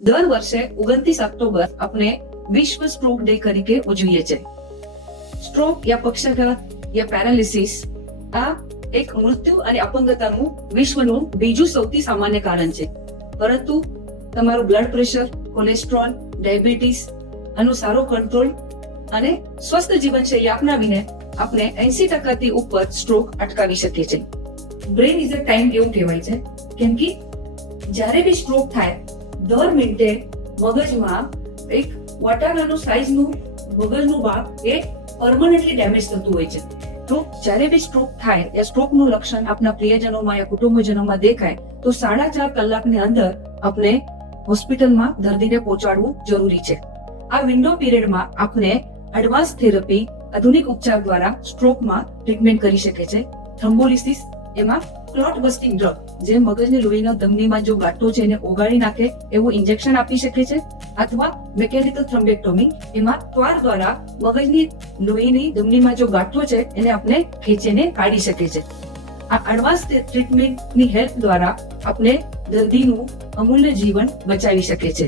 દર વર્ષે 29 ઓક્ટોબર આપણે વિશ્વ સ્ટ્રોક ડે તરીકે ઉજવીએ છીએ. સ્ટ્રોક યા પક્ષાઘાત યા પેરાલિસિસ આ એક મૃત્યુ અને અપંગતાનું વિશ્વનું બીજું સૌથી સામાન્ય કારણ છે. પરંતુ તમારું બ્લડ પ્રેશર, કોલેસ્ટ્રોલ, ડાયાબિટીસ આનો સારો કંટ્રોલ અને સ્વસ્થ જીવનશૈલી અપનાવીને આપણે 80% ઉપર સ્ટ્રોક અટકાવી શકીએ છીએ. બ્રેન ઇઝ અ ટાઈમ એવું કહેવાય છે, કેમ કે જ્યારે બી સ્ટ્રોક થાય દર મિનિટે મગજમાં એક વાટાણાનું સાઈઝનું મગજનું ભાગ એ પરમનન્ટલી ડેમેજ થતું હોય છે. તો જ્યારે બી સ્ટ્રોક થાય યા સ્ટ્રોકનું લક્ષણ આપણા પ્રિયજનોમાં યા કુટુંબજનોમાં દેખાય તો 4.5 કલાકની અંદર આપણે હોસ્પિટલમાં દર્દીને પહોંચાડવું જરૂરી છે. આ વિન્ડો પીરિયડમાં આપણે એડવાન્સ થેરપી, આધુનિક ઉપચાર દ્વારા સ્ટ્રોકમાં ટ્રીટમેન્ટ કરી શકે છે. થ્રોમ્બોલિસિસ એમાં ક્લોટ બસ્ટિંગ ડ્રગ જે મગજની લોહીના ધમનીમાં જો ગાંઠો છે એને ઓગાળી નાખે એવું ઇન્જેક્શન આપી શકે છે, અથવા મિકેનિકલ થ્રોમ્બેક્ટોમી એમાં ત્વાર દ્વારા મગજની લોહીની ધમનીમાં જો ગાંઠો છે એને આપણે ખેંચીને કાઢી શકે છે. આ એડવાન્સ ટ્રીટમેન્ટની હેલ્પ દ્વારા આપણે દર્દીનું અમૂલ્ય જીવન બચાવી શકે છે.